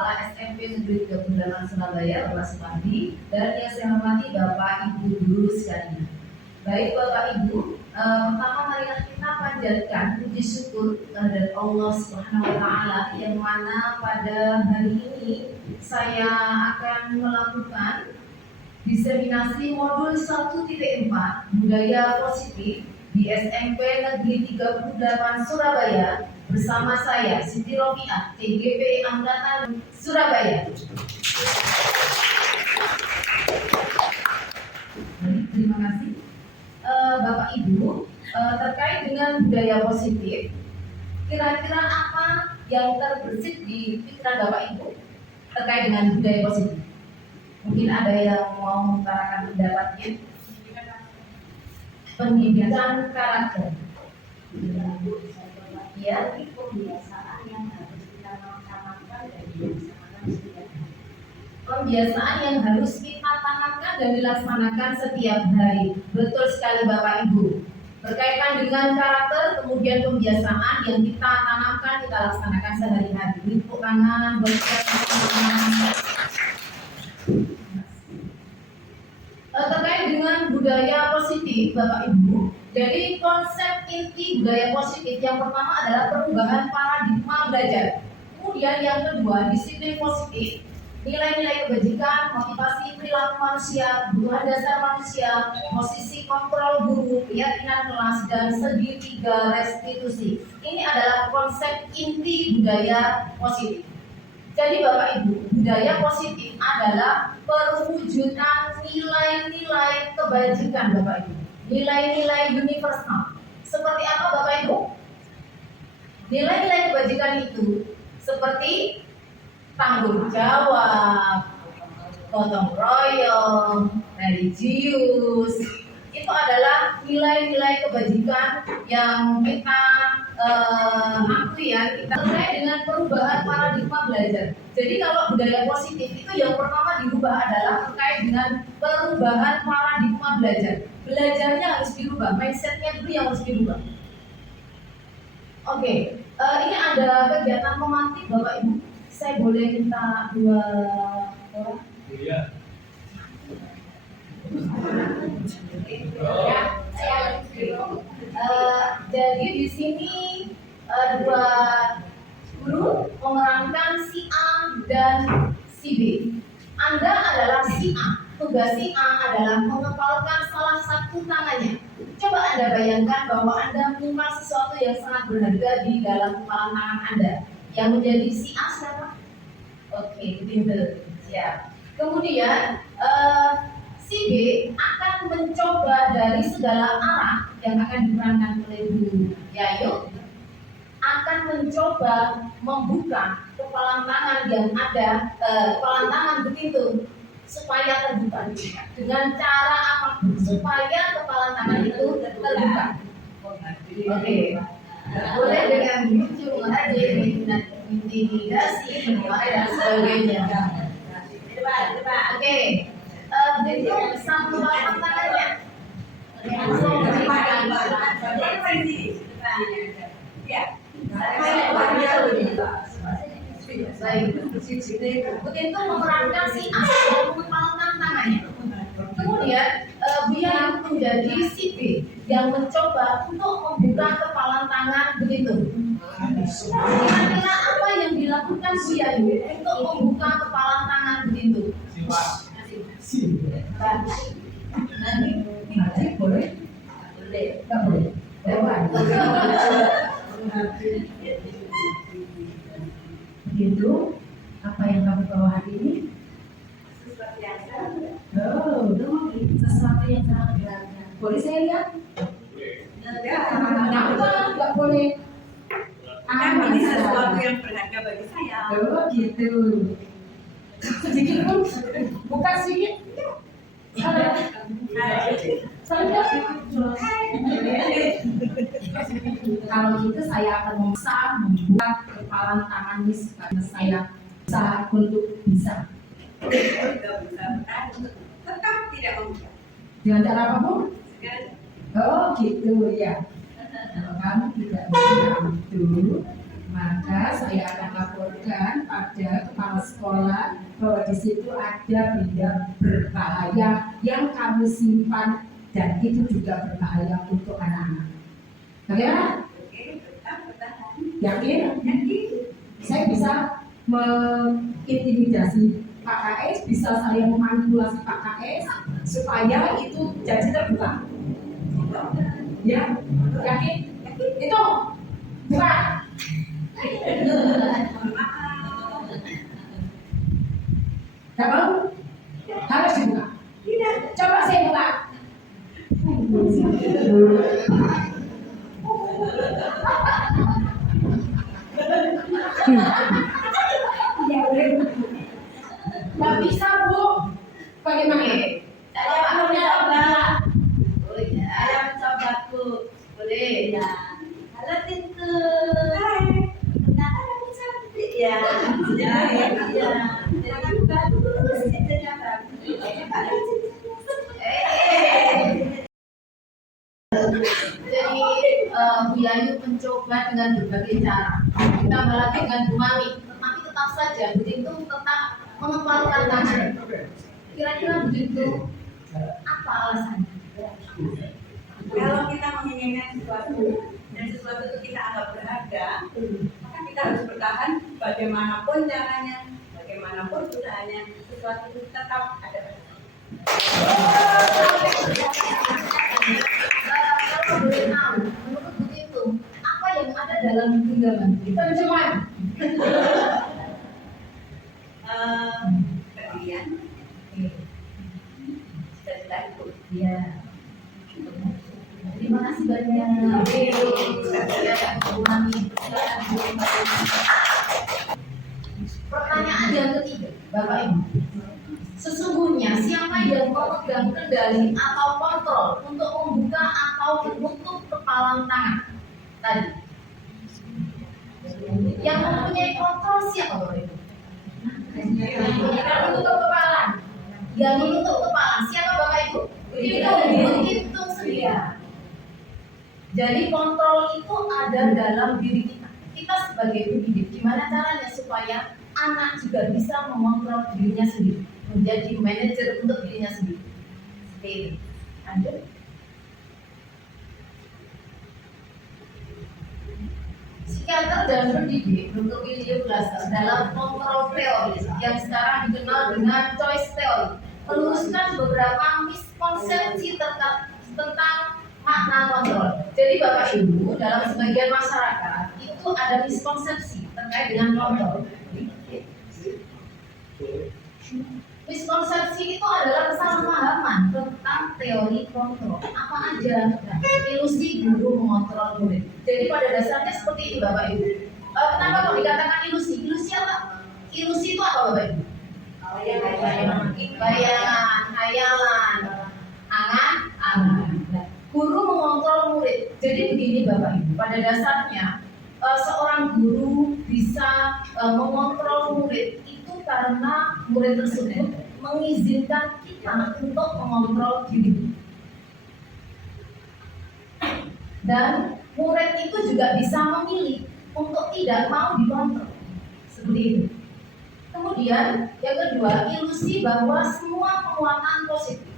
Kepala SMP Negeri 38 Surabaya, Bapak Supardi, dan yang saya hormati Bapak Ibu guru sekalian. Baik Bapak Ibu, pertama marilah kita panjatkan puji syukur kehadirat Allah Subhanahu wa taala yang mana pada hari ini saya akan melakukan diseminasi modul 1.4 budaya positif di SMP Negeri 38 Surabaya bersama saya Siti Rofiah, TGP Angkatan Surabaya. Terima kasih Bapak Ibu. Terkait dengan budaya positif, kira-kira apa yang terbersit di pikiran Bapak Ibu terkait dengan budaya positif? Mungkin ada yang mau mengutarakan pendapatnya. Pendidikan karakter. Ya, kebiasaan yang harus kita tanamkan dan dilaksanakan setiap hari. Kebiasaan yang harus kita tanamkan dan dilaksanakan setiap hari. Betul sekali Bapak Ibu. Berkaitan dengan karakter, kemudian kebiasaan yang kita tanamkan, kita laksanakan sehari-hari. Tepuk tangan, terkait dengan budaya positif, Bapak Ibu. Jadi konsep inti budaya positif yang pertama adalah perubahan paradigma belajar. Kemudian yang kedua, disiplin positif, nilai-nilai kebajikan, motivasi perilaku manusia, kebutuhan dasar manusia, posisi kontrol guru, keyakinan kelas, dan segitiga restitusi. Ini adalah konsep inti budaya positif. Jadi Bapak Ibu, budaya positif adalah perwujudan nilai-nilai kebajikan Bapak Ibu. Nilai-nilai universal. Seperti apa Bapak Ibu? Nilai-nilai kebajikan itu seperti tanggung jawab, gotong royong, religius. Itu adalah nilai-nilai kebajikan yang kita akui ya, kita terkait dengan perubahan paradigma belajar. Jadi kalau budaya positif itu yang pertama dirubah adalah terkait dengan perubahan paradigma belajar. Belajarnya harus dirubah, mindsetnya dulu yang harus dirubah. Oke, ini ada kegiatan romantik Bapak Ibu. Saya boleh minta 2 orang? Iya. Jadi di sini 2 guru memerankan si A dan si B. Anda adalah si A. Tugas si A adalah mengepalkan salah satu tangannya. Coba Anda bayangkan bahwa Anda menyimpan sesuatu yang sangat berharga di dalam kepalan tangan Anda. Yang menjadi si A siapa? Oke, pinter. Siap. Kemudian si B akan mencoba dari segala arah yang akan diperankan oleh Bu Yayu, akan mencoba membuka kepalan tangan yang ada, kepalan tangan begitu supaya terbuka dengan cara apapun supaya kepalan tangan itu terbuka. Oke, boleh dengan lucu, mengajar, intimidasi, dan sebagainya. Oke, begitu satu kepalan tangannya. Baik, begitu memerankan si A dan mengepalkan tangannya. Kemudian dia menjadi si B yang mencoba untuk membuka kepalan tangan begitu. Kira-kira apa yang dilakukan Bu Yayu untuk membuka kepalan tangan begitu? Nanti boleh? Tidak boleh. Begitu, apa yang kamu bawa hari ini? Sesuatu yang sesuatu yang sangat berharga. Boleh saya lihat? Enggak boleh. Ini sesuatu yang berharga bagi saya. Oh gitu. Sedikit pun, bukan sedikit. Kalau gitu saya akan memaksa membuat kepalan tangan Miss karena saya bisa untuk bisa. Tetap tidak membuka. Dengan cara apapun? Oh gitu ya. Kalau kamu tidak bisa itu, maka saya akan laporkan pada kepala sekolah bahwa di situ ada benda berbahaya yang kami simpan dan itu juga berbahaya untuk anak-anak. Bagaimana? Yakin? Saya bisa mengintimidasi Pak KS, bisa saya memanipulasi Pak KS supaya itu jadi terbuka. Ya, yakin? Itu buka. Gak mau? Harus dibuka. Coba saya buka. Gak bisa, Bu. Bagaimana? Saya Mau coba. boleh ya. Saya mencoba, Bu. Boleh ya. Halo, Tinku. Hai. Ternyata kamu cantik ya. Ya, ya. Jangan aku bagus, cincinnya bagus. Jadi Bu Yayu mencoba dengan berbagai cara. Ditambah lagi dengan Bu Mami, tetapi tetap saja begitu tetap mengepalkan tangan. Kira-kira begitu apa alasannya? Kalau kita menginginkan sesuatu dan sesuatu itu kita anggap berharga, maka kita harus bertahan bagaimanapun caranya, bagaimanapun usahanya, sesuatu itu tetap ada. Kalau boleh tahu, menurut begitu, apa yang ada dalam genggaman? Terjemahan. Kemudian, cerita itu. Ya. Terima kasih banyak. Bu Mami. Pertanyaan yang ketiga, Bapak Ibu. Sesungguhnya siapa yang memegang kendali atau kontrol untuk membuka atau menutup kepalang tangan tadi? Yang mempunyai kontrol siapa, Bapak Ibu? Yang menutup kepala. Yang menutup kepala siapa, Bapak Ibu? Begitu sedia. Jadi kontrol itu ada dalam diri kita. Kita sebagai pendidik, gimana caranya supaya anak juga bisa mengontrol dirinya sendiri, menjadi manajer untuk dirinya sendiri. Seperti itu. Lanjut. Psikiater dan pendidik Dr. William Glasser dalam kontrol teori yang sekarang dikenal dengan choice theory meluruskan beberapa miskonsepsi tentang makna kontrol. Jadi Bapak Ibu, dalam sebagian masyarakat itu ada miskonsepsi terkait dengan kontrol. Miskonsepsi itu adalah kesalahpahaman tentang teori kontrol. Apa aja? Ilusi guru mengontrol murid. Jadi pada dasarnya seperti itu Bapak Ibu. Kenapa kok dikatakan ilusi? Ilusi apa? Ilusi itu apa Bapak Ibu? Bayangan, khayalan, angan. Guru mengontrol murid. Jadi begini Bapak Ibu, pada dasarnya seorang guru bisa mengontrol murid itu karena murid tersebut mengizinkan kita untuk mengontrol diri. Dan murid itu juga bisa memilih untuk tidak mau dikontrol. Seperti itu. Kemudian yang kedua, ilusi bahwa semua penguatan positif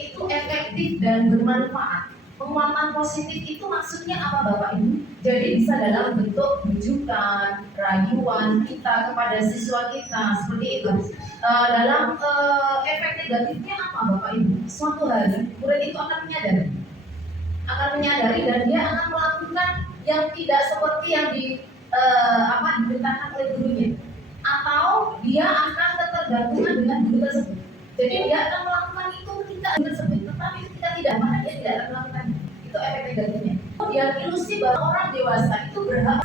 itu efektif dan bermanfaat. Penguatan positif itu maksudnya apa Bapak Ibu? Jadi bisa dalam bentuk bujukan, rayuan kita kepada siswa kita seperti itu. Dalam efek negatifnya apa Bapak Ibu? Suatu hari murid itu akan menyadari dan dia akan melakukan yang tidak seperti yang diperintahkan oleh gurunya, atau dia akan ketergantungan dengan guru tersebut. Jadi dia akan melakukan itu ketika tersebut, tetapi ketika tidak, maka dia tidak akan melakukan. Itu efek negatifnya. Kemudian ilusi bahwa orang dewasa itu berhak.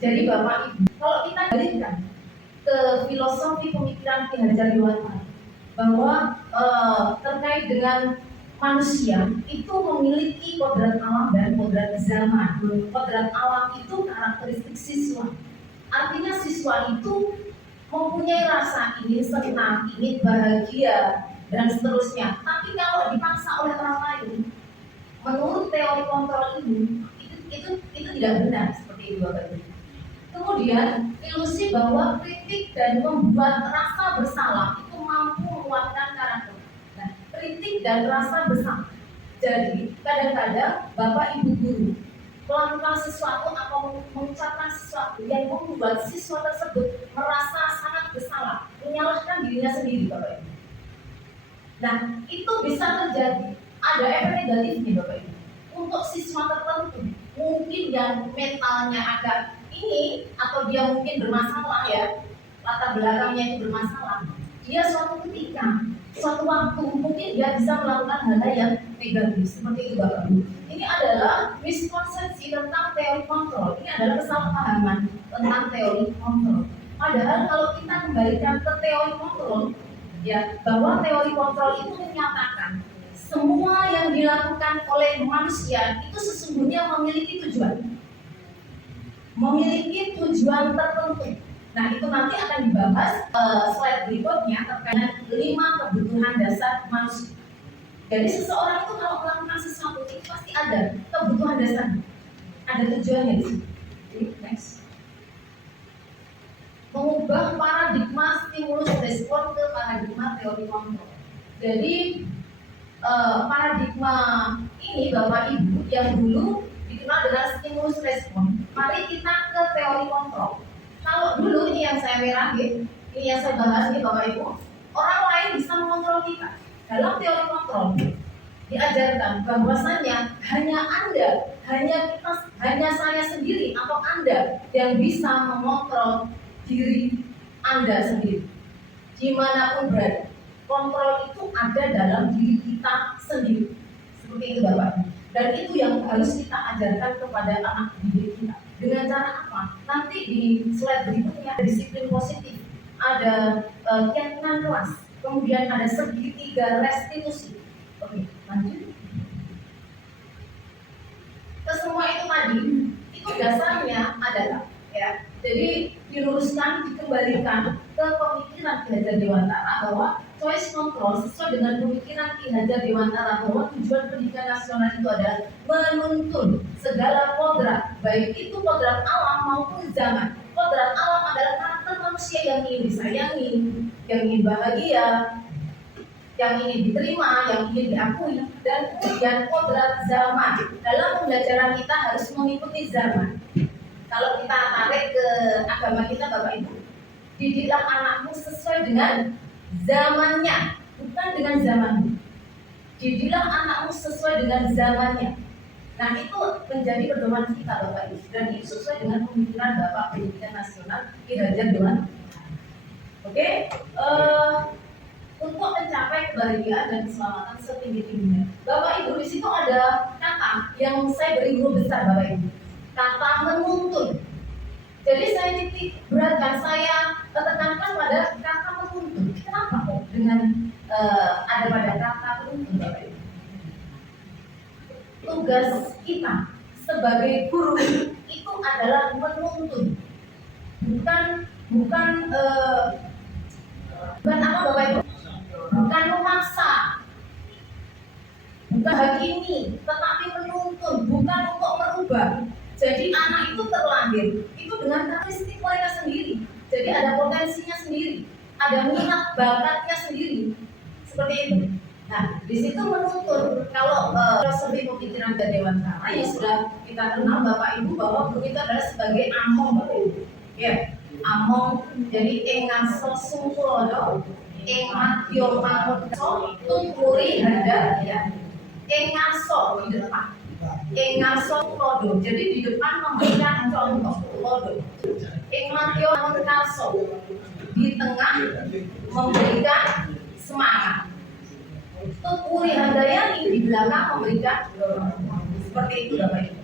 Jadi Bapak Ibu, kalau kita balikan ke filosofi pemikiran Ki Hajar Dewantara bahwa terkait dengan manusia itu memiliki kodrat alam dan kodrat zaman. Kodrat alam itu karakteristik siswa. Artinya siswa itu mempunyai rasa ingin senang, ingin bahagia, dan seterusnya. Tapi kalau dipaksa oleh orang lain, menurut teori kontrol ini, itu tidak benar seperti itu Bapak Ibu. Kemudian ilusi bahwa kritik dan membuat rasa bersalah itu mampu menguatkan karakter. Nah, kritik dan rasa bersalah. Jadi kadang-kadang Bapak Ibu guru melakukan sesuatu atau mengucapkan sesuatu yang membuat siswa tersebut merasa sangat bersalah, menyalahkan dirinya sendiri, Bapak Ibu. Nah, itu bisa terjadi. Ada efek negatifnya, Bapak Ibu. Untuk siswa tertentu, mungkin yang mentalnya agak ini atau dia mungkin bermasalah ya, latar belakangnya itu bermasalah. Dia suatu ketika, suatu waktu mungkin dia bisa melakukan hal-hal yang negatif seperti itu, Bapak Ibu. Ini adalah miskonsepsi tentang teori kontrol. Ini adalah kesalahpahaman tentang teori kontrol. Padahal kalau kita kembalikan ke teori kontrol, ya, bahwa teori kontrol itu menyatakan semua yang dilakukan oleh manusia itu sesungguhnya memiliki tujuan. Memiliki tujuan tertentu. Nah, itu nanti akan dibahas slide berikutnya terkait 5 kebutuhan dasar manusia. Jadi seseorang itu kalau melakukan sesuatu itu pasti ada kebutuhan dasar, ada tujuannya di situ. Next. Mengubah paradigma stimulus respon ke paradigma teori kontrol. Jadi paradigma ini Bapak Ibu yang dulu dikenal dengan stimulus respon. Mari kita ke teori kontrol. Kalau dulu ini yang saya merahin, ini yang saya bahas ini Bapak Ibu, orang lain bisa mengontrol kita. Dalam teori kontrol diajarkan bahwasanya hanya Anda, hanya saya sendiri atau Anda yang bisa mengontrol diri Anda sendiri. Dimanapun berada, kontrol itu ada dalam diri kita sendiri. Seperti itu Bapak. Dan itu yang harus kita ajarkan kepada anak didik kita. Dengan cara apa? Nanti di slide berikutnya ada disiplin positif, ada keyakinan kelas, kemudian ada segitiga restitusi. Oke, lanjut. Kesemua itu tadi, itu dasarnya adalah ya. Jadi diluruskan, dikembalikan ke pemikiran Ki Hajar Dewantara bahwa choice control sesuai dengan pemikiran Ki Hajar Dewantara bahwa tujuan pendidikan nasional itu adalah menuntun segala kodrat, baik itu kodrat alam maupun zaman. Kodrat alam adalah karakter manusia yang ingin disayangi, yang ingin bahagia, yang ingin diterima, yang ingin diakui, dan kemudian kodrat zaman. Dalam pembelajaran kita harus mengikuti zaman. Kalau kita tarik ke agama kita Bapak Ibu, didiklah anakmu sesuai dengan zamannya, bukan dengan zamanmu. Didiklah anakmu sesuai dengan zamannya. Nah, itu menjadi pedoman kita Bapak Ibu, dan itu sesuai dengan pemikiran Bapak Pendidikan Nasional Ki Hajar Dewantara. Oke, untuk mencapai kebahagiaan dan keselamatan setinggi-tingginya. Bapak Ibu, di situ ada kata yang saya beri huruf besar Bapak Ibu. Kata menuntun. Jadi saya titik beratkan, saya tekankan pada kata menuntun. Kenapa kok dengan ada pada kata menuntun Bapak Ibu? Tugas kita sebagai guru itu adalah menuntun, bukan apa Bapak Ibu? Bukan memaksa, bukan hakimi, tetapi menuntun, bukan untuk merubah. Jadi anak itu terlahir itu dengan karakteristik mereka sendiri. Jadi ada potensinya sendiri, ada minat bakatnya sendiri, seperti itu. Nah, di situ menuntun. Kalau filosofi pemikiran dari Dewantara yang sudah kita kenal Bapak Ibu bahwa guru itu adalah sebagai among Bapak Ibu. Ya, among. Jadi engaso sungkulodo, engatio manguso, tumpuri hada ya. Engaso di depan. Engaso lodo, jadi di depan memberikan contoh lodo. Engatio manguso, di tengah memberikan semangat. Tumpuri hadayani, di belakang memberikan seperti itu Bapak Ibu.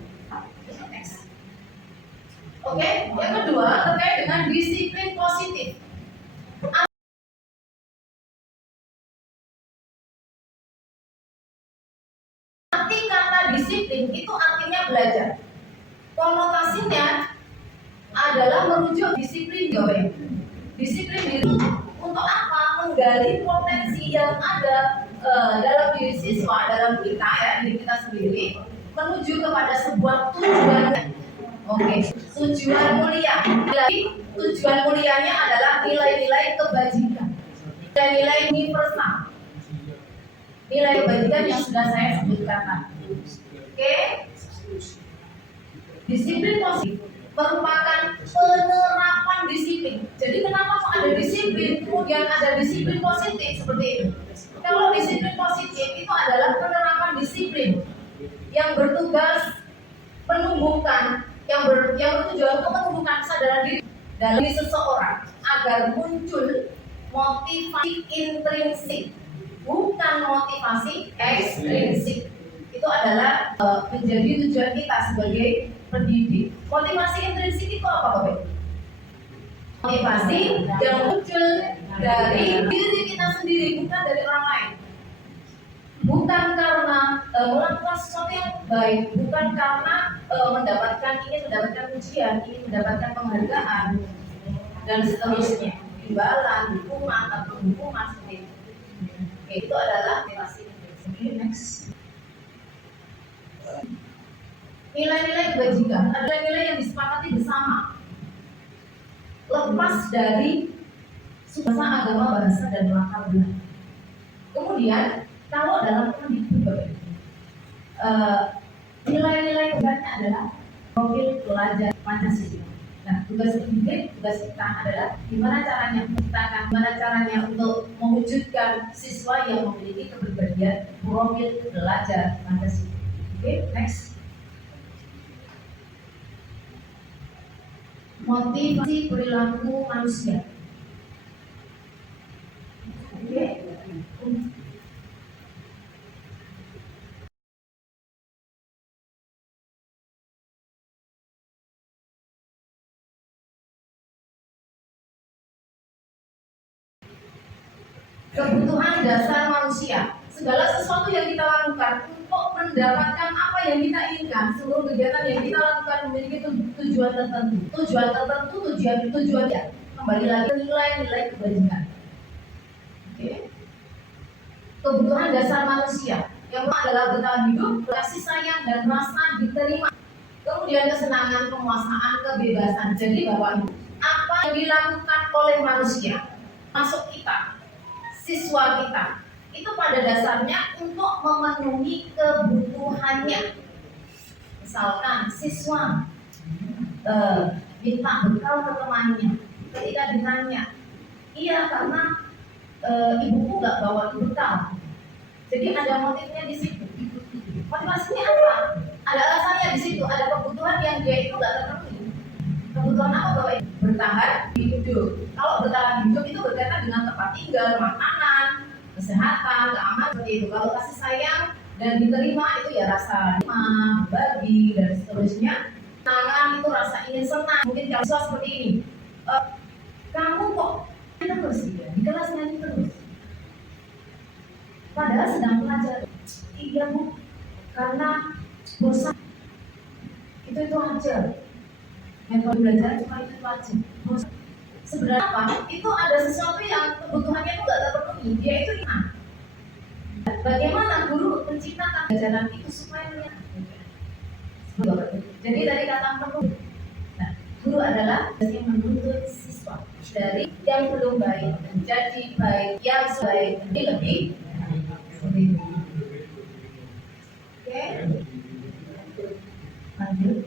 Oke, yang kedua terkait dengan disiplin positif. Arti kata disiplin itu artinya belajar. Konotasinya adalah merujuk disiplin Bapak Ibu. Disiplin diri untuk apa? Menggali potensi yang ada dalam diri siswa, dalam kita ya, diri kita sendiri, menuju kepada sebuah tujuan. Oke, tujuan mulia. Lagi, tujuan mulianya adalah nilai-nilai kebajikan, nilai-nilai universal, nilai kebajikan yang sudah saya sebutkan tadi. Oke, disiplin positif merupakan penerapan disiplin. Jadi kenapa kok ada disiplin, kemudian ada disiplin positif seperti itu? Kalau disiplin positif itu adalah penerapan disiplin yang bertugas menumbuhkan, yang bertujuan untuk menumbuhkan kesadaran diri dalam diri seseorang agar muncul motivasi intrinsik, bukan motivasi ekstrinsik. Itu adalah menjadi tujuan kita sebagai pendidik. Motivasi intrinsik itu apa, Bapak? Motivasi yang muncul dari diri kita sendiri, bukan dari orang lain. Bukan karena melakukan sesuatu yang baik, bukan karena ingin mendapatkan pujian, ingin mendapatkan penghargaan dan seterusnya, imbalan, dukungan atau hukuman seperti itu. Oke, itu adalah motivasi. Oke, next. Nilai-nilai kebajikan adalah nilai yang disepakati bersama, lepas dari suku, agama, bahasa, dan latar belakang. Kemudian kalau dalam pendidikan, nilai-nilai kebajikan adalah profil pelajar Pancasila. Nah, tugas pendidik, tugas kita adalah gimana caranya menciptakan, gimana caranya untuk mewujudkan siswa yang memiliki kepribadian profil pelajar Pancasila. Oke, next. Motivasi perilaku manusia. Oke. Kebutuhan dasar manusia. Segala sesuatu yang kita lakukan untuk mendapatkan apa yang kita inginkan, seluruh kegiatan yang kita lakukan memiliki tujuan tertentu. Tujuan ya. Kembali lagi nilai-nilai kebajikan. Oke. Kebutuhan dasar manusia yang adalah bertahan hidup, kasih sayang dan rasa diterima. Kemudian kesenangan, penguasaan, kebebasan. Jadi Bapak Ibu, apa yang dilakukan oleh manusia, masuk kita, siswa kita, itu pada dasarnya untuk memenuhi kebutuhannya. Misalkan siswa minta bekal ke temannya, ketika ditanya, iya karena ibuku nggak bawa bekal, jadi ada motifnya di situ. Motivasinya apa? Ada alasannya di situ, ada kebutuhan yang dia itu nggak terpenuhi. Kebutuhan apa Bapak? Bertahan hidup. Kalau bertahan hidup itu berkaitan dengan tempat tinggal, makanan, kesehatan, keamanan seperti itu. Kalau kasih sayang dan diterima itu ya rasa berbagi dan seterusnya. Tangan itu rasa ingin senang. Mungkin kalau siswa seperti ini, kamu kok terus ya di kelas nyanyi terus, padahal sedang belajar. Iya Bu, karena bosan. Itu aja. Metode belajar cuma itu aja. Bosan. Sebenarnya apa? Itu ada sesuatu yang kebutuhannya itu nggak terpenuhi. Dia itu ingat. Bagaimana guru menciptakan pelajaran itu supaya menyenangkan? Jadi dari kata penuh. Nah, guru adalah yang menuntut siswa dari yang belum baik menjadi baik, yang baik menjadi lebih. Oke. Lanjut.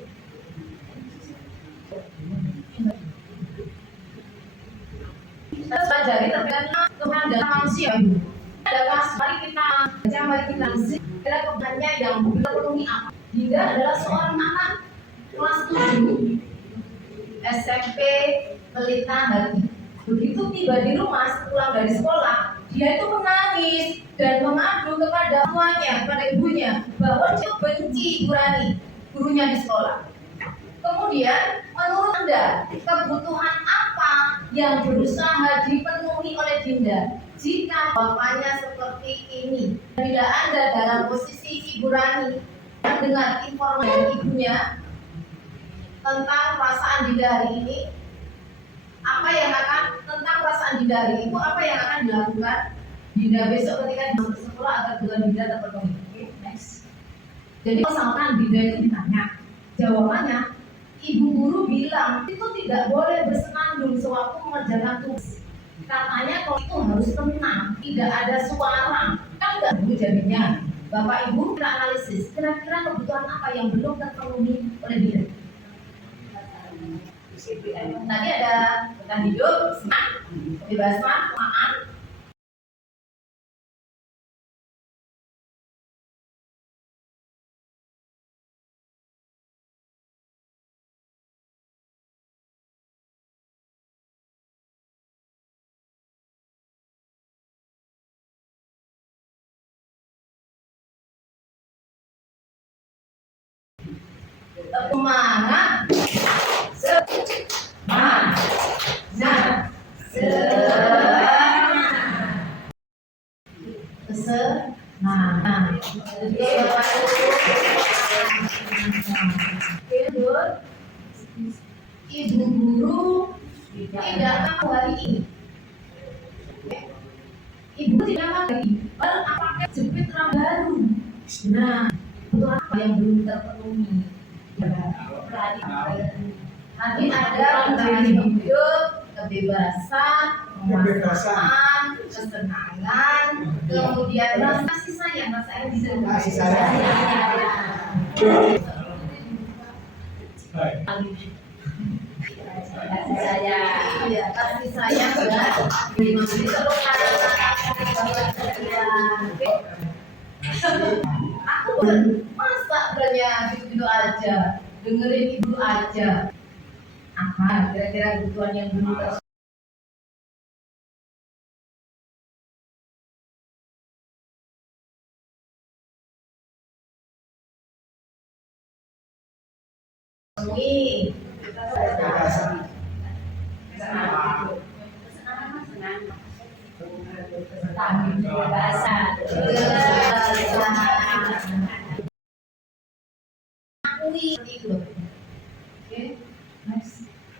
Kita pelajari terkait Tuhan dan manusia. Ada kelas, mari kita baca, mari kita zik. Ada kebutuhannya yang terpenuhi apa? Dinda adalah seorang anak kelas 7 SMP Pelita Hati. Begitu tiba di rumah sepulang dari sekolah, dia itu menangis dan mengadu kepada tuanya, kepada ibunya, bahwa dia benci Ibu Rani, gurunya di sekolah. Kemudian, menurut Anda, kebutuhan apa yang berusaha dipenuhi oleh Dinda jika bapaknya seperti ini? Bila Anda dalam posisi Ibu Rani mendengar informasi dari ibunya tentang perasaan Dinda hari ini, apa yang akan tentang perasaan Dinda hari itu, apa yang akan dilakukan Dinda besok ketika masuk sekolah agar kebutuhan Dinda terpenuhi? Oke, next. Jadi misalkan Dinda itu ditanya, jawabannya ibu guru bilang itu tidak boleh bersenandung sewaktu mengerjakan tugas. Katanya kalau itu harus tenang, tidak ada suara. Kan enggak bu jadinya. Bapak Ibu kita analisis kira-kira kebutuhan apa yang belum terpenuhi oleh bidan. Tadi ada bertahan hidup, semangat, kebebasan, kemaan, semangat, semangat, semangat, Ibu guru tidak tahu hari ini. Ibu tidak tahu hari ini. Apakah jepit ram baru? Nah, itu apa yang belum terpenuhi? Nanti ada bertahan hidup, kebebasan, kebebasan, kesenangan, kemudian rasa kasih sayang, rasa kasih sayang. Kasih sayang dan dimaksud terus aku masa beranya gitu aja dengerin ibu aja apa kira-kira kebutuhan yang belum terpenuhi.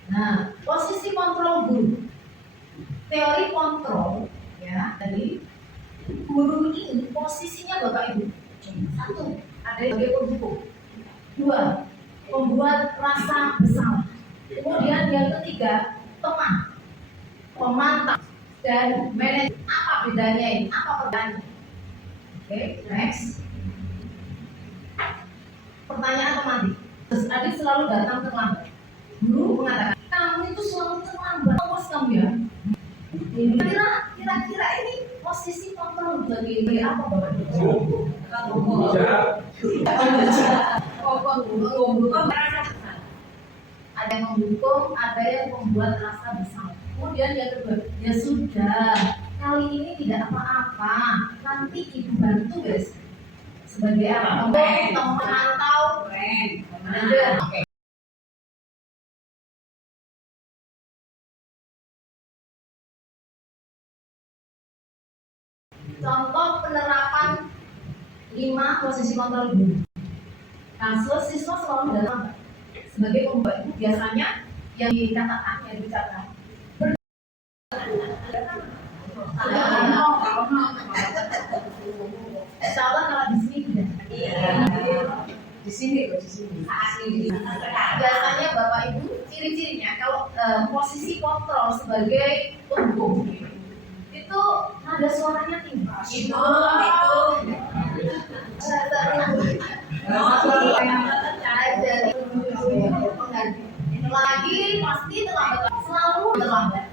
Nah, posisi kontrol guru, teori kontrol, ya tadi guru ini posisinya Bapak Ibu, satu ada sebagai pendukung, dua membuat rasa bersalah, kemudian yang ketiga teman, pemantau dan manajer. Apa bedanya ini? Apa perbedaannya? Oke, next. Pertanyaan teman. Terus adik selalu datang terlambat. Guru mengatakan, kamu itu selalu terlambat. Awas kamu ya. Kira-kira ini posisi kontrol bagi apa Bapak Ibu? Ada yang mendukung, ada yang membuat rasa bersalah. Kemudian yang kedua, ya sudah, kali ini tidak apa-apa, nanti ibu bantu guys. Sebagai apa? Memantau, manajer. Contoh penerapan 5 posisi kontrol guru. Kasus siswa selalu datang sebagai pembuat itu biasanya yang dicatatkan, yang dicatat. Insya Allah kalau di sini tidak. Di sini. Biasanya Bapak Ibu ciri-cirinya kalau posisi kontrol sebagai pendukung itu nada suaranya tinggi. Itu. Lagi pasti terlambat, selalu terlambat.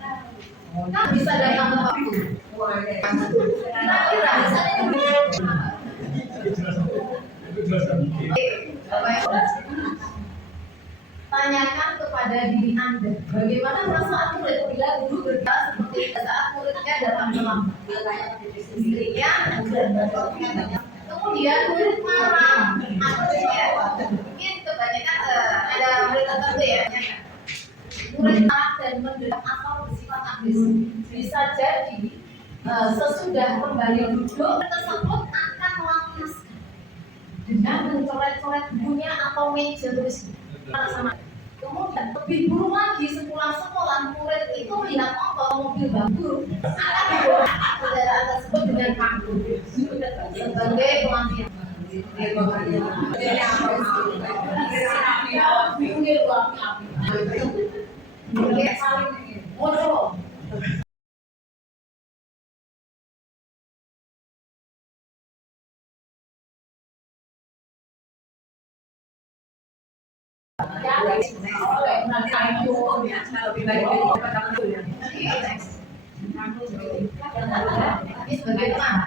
Kan bisa datang ke waktu. Kira-kira tanyakan kepada diri Anda, bagaimana perasaan murid bila guru berkata seperti saat muridnya datang terlambat. Istrinya, kemudian murid marah. Mungkin kebanyakan ada murid tertentu ya. Murid marah dan mendesak atau bersifat agresif. Bisa jadi sesudah kembali duduk tersebut akan melampiaskan dengan mencoret-coret bukunya atau meja tulis sama. Kemudian lebih buruk lagi sepulang sekolah murid itu melihat mobil bangku akan dibawa kendaraan tersebut dengan paku sebagai pelampiasan. Ini sebagai teman.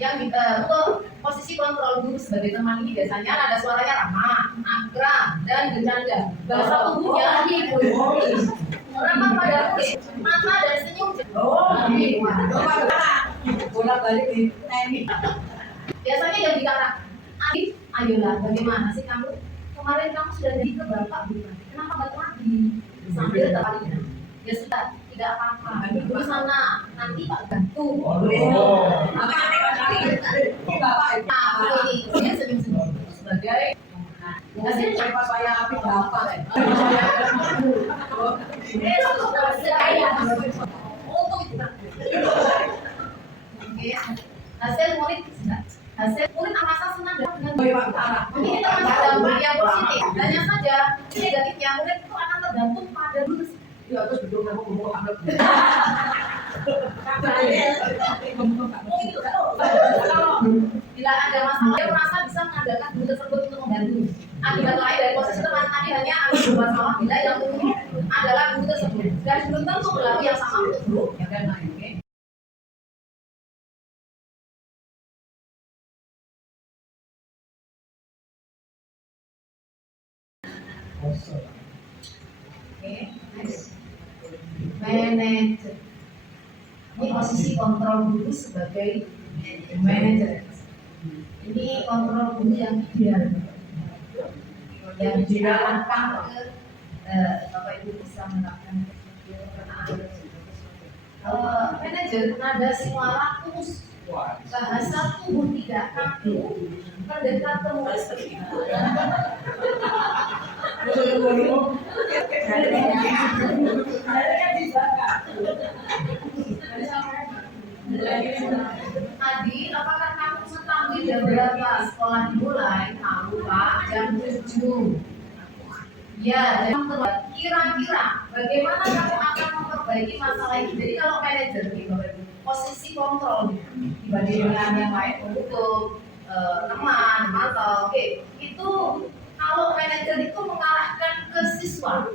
Yang untuk posisi kontrol guru sebagai teman ini biasanya ada suaranya ramah, akrab, dan bercanda. Bahasa tubuhnya hipomoris, ramah pada kulit, mata dan senyum. Bolak-balik di teknik. Biasanya yang dikatakan, Adit, ayolah, bagaimana sih kamu? Kemarin kamu sudah jadi ke bapak bukan? Kenapa balik lagi? Sambil terpalingnya. Ya sudah, tidak apa-apa. Di sana nanti Pak bantu. Bapak Nah, ini dia senyum-senyum itu sebagai hasilnya Pas saya api bapak. untuk itu. Oke, hasil murid merasa senang dengan ini termasuk dampak yang positif. Hanya saja negatifnya murid itu akan tergantung pada guru. Ya terus duduk aku ngomong apa? Bila ada masalah, dia merasa bisa mengandalkan guru tersebut untuk membantu. Akibat lain dari posisi teman tadi hanya ada masalah bila yang umum adalah guru tersebut dan belum tentu berlaku yang sama untuk guru yang lain. Oke, next. Manager. Ini posisi kontrol guru sebagai manager. Ini kontrol guru yang ideal, yang diarahkan ke Bapak Ibu bisa menerapkan manajer nada suara tulus, bahasa tubuh tidak kaku, mendekat ke murid. Tadi, apakah kamu mengetahui jam berapa sekolah dimulai? Tahu Pak, jam 7. Ya, jam terbaik. Kira-kira bagaimana kamu akan memperbaiki masalah ini? Jadi kalau manajer gitu, posisi kontrol dibandingkan yang lain untuk teman atau oke, itu kalau manajer itu mengarahkan ke siswa,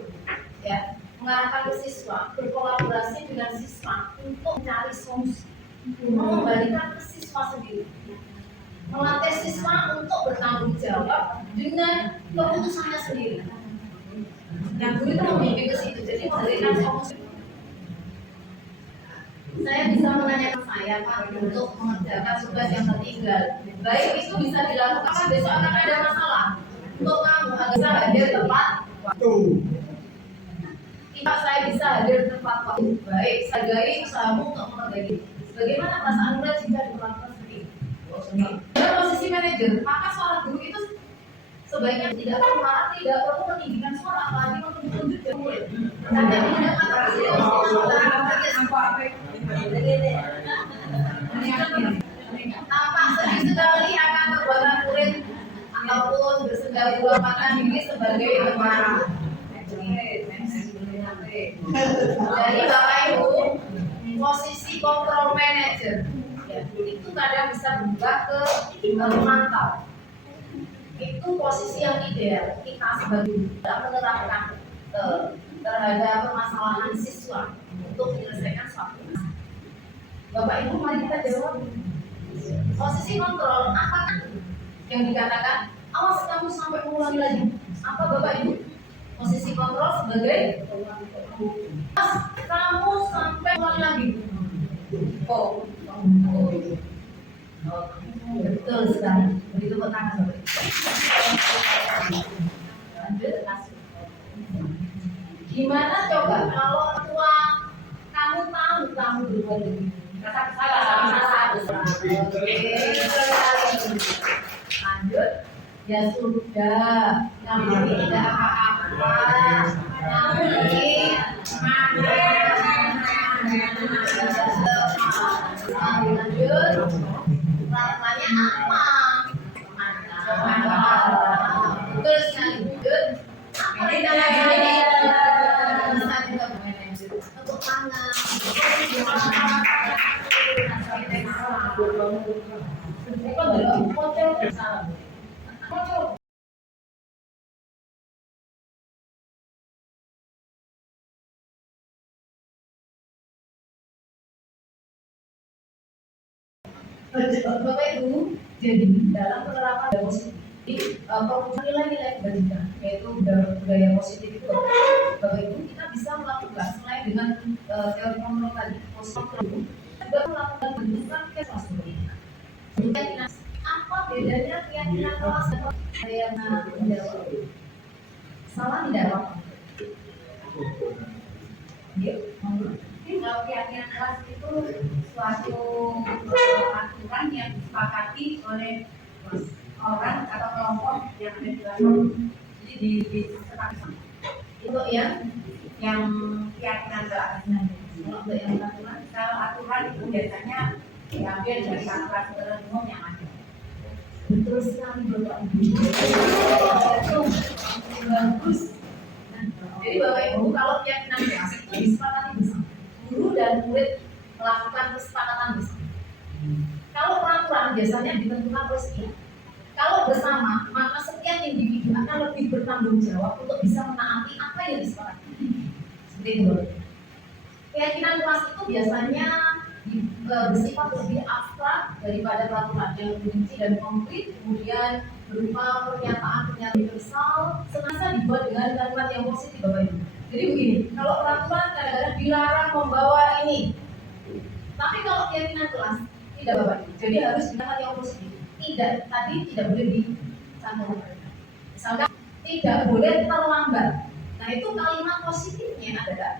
ya, mengarahkan ke siswa, berkolaborasi dengan siswa untuk mencari solusi, mengembalikan ke siswa sendiri, melatih siswa untuk bertanggung jawab dengan keputusannya sendiri. Yang guru itu membimbing ke situ, jadi memberikan solusi. Saya bisa menanyakan saya Pak untuk mengerjakan tugas yang tertinggal. Baik itu bisa dilakukan besok akan ada masalah. Untuk kamu agar bisa hadir tepat waktu. Tidak saya bisa hadir tepat waktu. Baik, saya hargai usahamu untuk memperbaiki. Bagaimana perasaan Anda jika diperlakukan seperti itu? Dalam posisi manajer, maka seorang guru itu sebaiknya tidak perlu marah, tidak perlu meninggikan suara, apalagi menunjuk ke murid. Hanya menggunakan tampak sedih sekali akan perbuatan murid ataupun bersenda merupakan diri sebagai pemarah. Jadi Bapak Ibu, posisi kontrol manager ya, itu kadang bisa berubah ke memantau. Itu posisi yang ideal kita sebagai guru dalam menerapkan terhadap permasalahan siswa untuk menyelesaikan suatu masalah. Bapak Ibu, mari kita jawab. Posisi kontrol apa yang dikatakan? Awas kamu sampai mengulangi lagi. Apa Bapak Ibu? Posisi kontrol sebagai awas kamu sampai mengulangi lagi. Oh, betul sekali. Beri tepuk tangan Bapak Ibu. Lanjut. Gimana coba kalau tua kamu tahu kamu berbuat begitu? Lanjut. Ya sudah, kamu tidak apa-apa. Kamu ini lanjut. Perakuannya apa? Betul sekali. Good. Apa rencananya ini? Bisa juga untuk tangan. Bapak Ibu, jadi dalam penerapan budaya positif, nilai-nilai kebajikan, yaitu budaya positif itu, Bapak Ibu kita bisa melakukan selain dengan teori Monroe tadi, positif juga melakukan bentukan kelas. Keyakinan apa bedanya keyakinan kelas dan yang menjawab? Salah tidak apa? Jadi kalau keyakinan kelas itu suatu aturan yang disepakati oleh orang atau kelompok yang ada di dalam. Jadi disepakati Itu yang keyakinan kelas. untuk yang aturan. Kalau aturan itu biasanya diambil dari aturan umum yang ada. Betul sekali Bapak Ibu. Bagus. Jadi Bapak Ibu kalau keyakinan kelas itu disepakati bersama. Guru dan murid melakukan kesepakatan bersama. Kalau peraturan biasanya ditentukan oleh sekian. Kalau bersama, maka setiap individu akan lebih bertanggung jawab untuk bisa menaati apa yang disepakati. Seperti itu. Keyakinan kelas itu biasanya bersifat lebih abstrak daripada peraturan yang lebih rinci dan konkret, kemudian berupa pernyataan-pernyataan universal, sengaja dibuat dengan kalimat yang positif Bapak Ibu. Jadi begini, kalau peraturan kadang-kadang dilarang membawa ini, tapi kalau keyakinan kelas tidak Bapak Ibu, jadi harus kalimat yang positif. Tidak, tadi tidak boleh dicantumkan. Misalkan tidak boleh terlambat. Nah itu kalimat positifnya adalah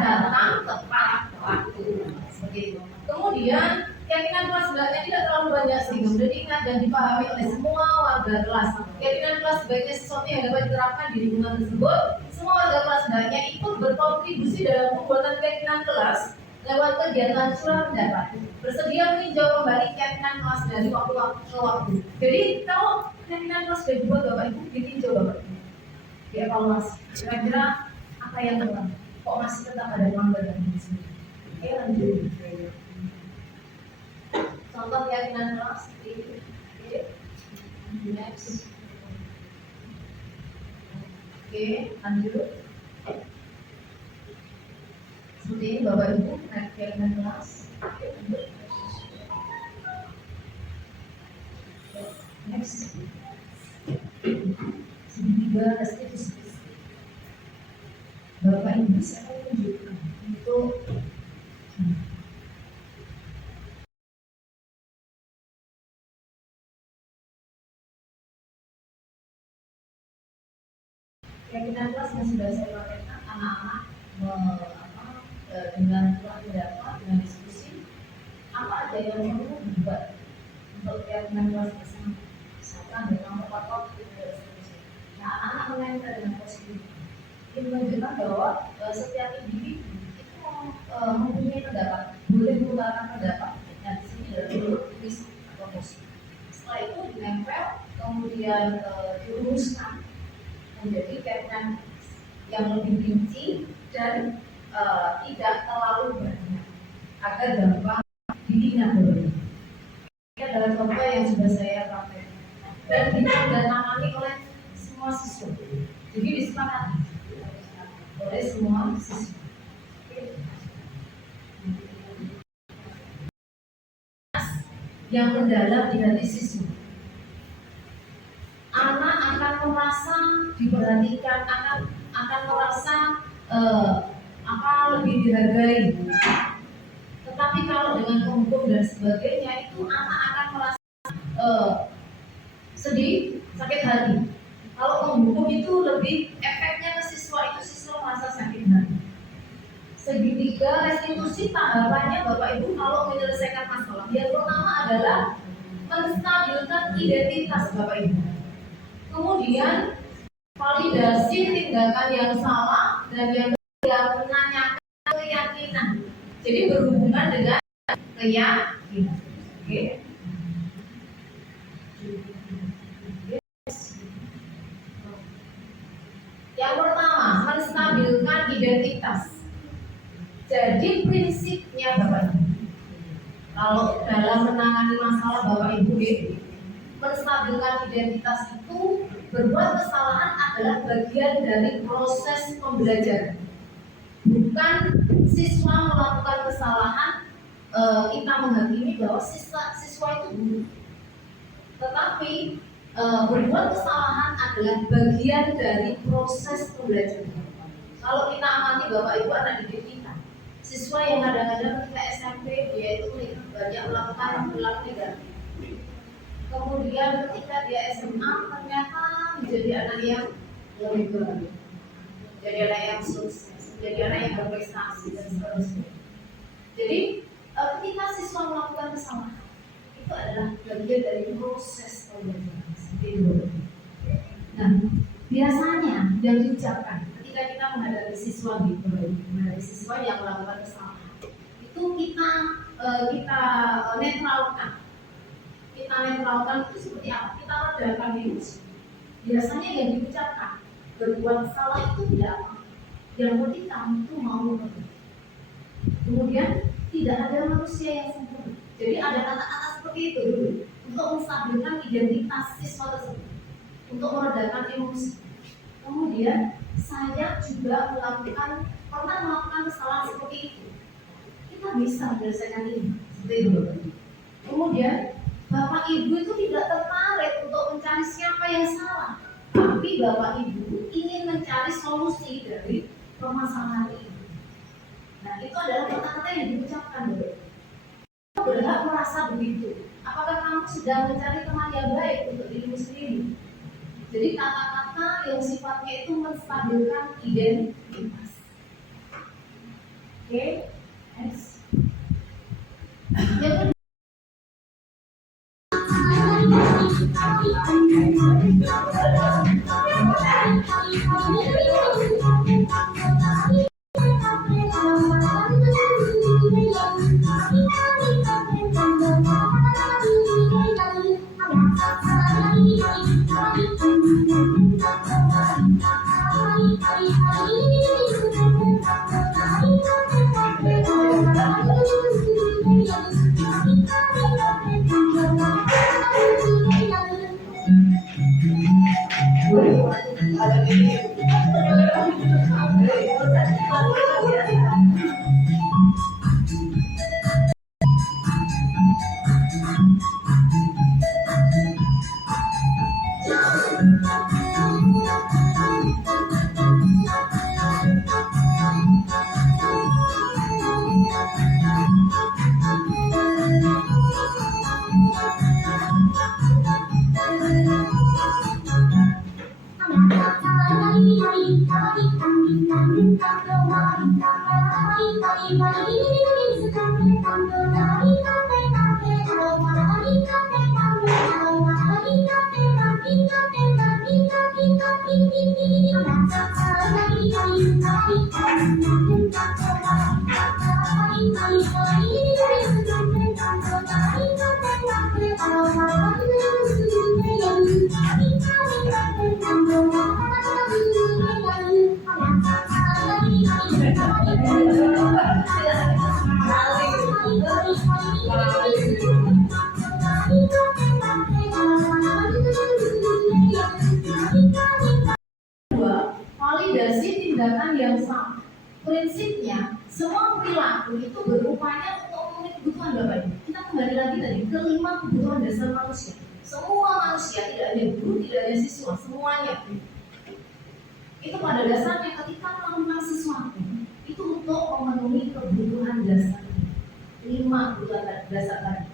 datang tepat waktu, seperti itu. Kemudian keyakinan kelas sebenarnya tidak terlalu banyak sehingga mudah diingat dan dipahami oleh semua warga kelas. Keyakinan kelas sebagai sesuatu yang dapat diterapkan di lingkungan tersebut. Semua warga kelas hendaknya ikut berkontribusi dalam pembuatan keyakinan kelas lewat kegiatan curah pendapat. Bersedia meninjau kembali keyakinan kelas dari waktu ke waktu. Jadi kalau keyakinan kelas sudah dibuat Bapak Ibu, ditinjau Bapak Ibu, dievaluasi. Kira-kira apa yang kurang? Kok masih tetap ada pelanggaran di sini? Oke, lanjut. Contoh keyakinan kelas seperti ini. Oke, next. Oke, lanjut. Seperti ini Bapak Ibu, naik keyakinan kelas. Oke, lanjut. Next. Segitiga restitusi. Bapak Ibu saya tunjukkan untuk keyakinan kelas yang sudah saya praktekkan anak-anak dengan curah pendapat, dengan diskusi apa aja yang perlu dibuat untuk keyakinan kelas bersama, misalkan dengan tepat waktu dan seterusnya. Nah, anak-anak mengaitkan dengan positif. Ini menunjukkan bahwa setiap individu itu mempunyai pendapat, boleh mengutarakan pendapat. Nah, di sini ada tulis atau positif. Setelah itu dinempel, kemudian dirumuskan menjadi keyakinan yang lebih rinci dan tidak terlalu banyak agar gampang ditindaklanjuti. Ini adalah contoh yang sudah saya praktekkan dan ditandai oleh semua siswa. Jadi disepakati oleh semua siswa. Yang mendalam di hati siswa. Anak akan merasa diperhatikan, akan merasa lebih dihargai. Tetapi kalau dengan penghukum dan sebagainya itu anak akan merasa sedih, sakit hati. Kalau menghukum itu lebih efeknya ke siswa, itu siswa merasa sakit hati. Segitiga restitusi tahapannya Bapak Ibu kalau menyelesaikan masalah. Yang pertama adalah menstabilkan identitas Bapak Ibu. Kemudian validasi tindakan yang salah dan yang menanyakan keyakinan. Jadi berhubungan dengan keyakinan. Oke. Yang pertama, menstabilkan identitas. Jadi prinsipnya Bapak Ibu, kalau dalam menangani masalah Bapak Ibu, menstabilkan identitas itu berbuat kesalahan adalah bagian dari proses pembelajaran. Bukan siswa melakukan kesalahan, kita menghakimi bahwa siswa itu buruk. Tetapi berbuat kesalahan adalah bagian dari proses pembelajaran. Kalau kita amati Bapak Ibu anak didik kita, siswa yang kadang-kadang ketika SMP dia itu banyak melakukan perilaku negatif. Kemudian ketika dia SMA ternyata menjadi anak yang lebih baik, jadi anak yang sukses, jadi anak yang berprestasi dan seterusnya. Jadi ketika siswa melakukan kesalahan itu adalah bagian dari proses pembelajaran. Nah, biasanya yang diucapkan ketika kita menghadapi siswa menghadapi siswa yang melakukan kesalahan, itu kita netralkan. Kita netralkan itu seperti apa? Kita redakan emosi. Biasanya yang diucapkan, berbuat salah itu tidak apa. Yang penting kamu itu mau mengerti. Kemudian tidak ada manusia yang sempurna. Jadi ada kata-kata seperti itu dulu untuk menstabilkan identitas siswa tersebut, untuk meredakan emosi. Kemudian saya juga pernah melakukan kesalahan seperti itu. Kita bisa menyelesaikan ini seperti itu. Kemudian Bapak Ibu itu tidak tertarik untuk mencari siapa yang salah, tapi Bapak Ibu ingin mencari solusi dari permasalahan ini. Nah, itu adalah kata-kata yang diucapkan. Kamu berhak merasa begitu. Apakah kamu sedang mencari teman yang baik untuk dirimu sendiri? Jadi kata-kata yang sifatnya itu menstabilkan identitas. Oke, next. Yang kedua, validasi tindakan yang sama. Prinsipnya, semua perilaku itu berupaya untuk memenuhi kebutuhan Bapak Ibu. Kita kembali lagi tadi ke 5 kebutuhan dasar manusia. Semua manusia, tidak hanya guru, tidak hanya siswa, semuanya itu pada dasarnya ketika melakukan sesuatu itu untuk memenuhi kebutuhan dasar. 5 kebutuhan dasar tadi.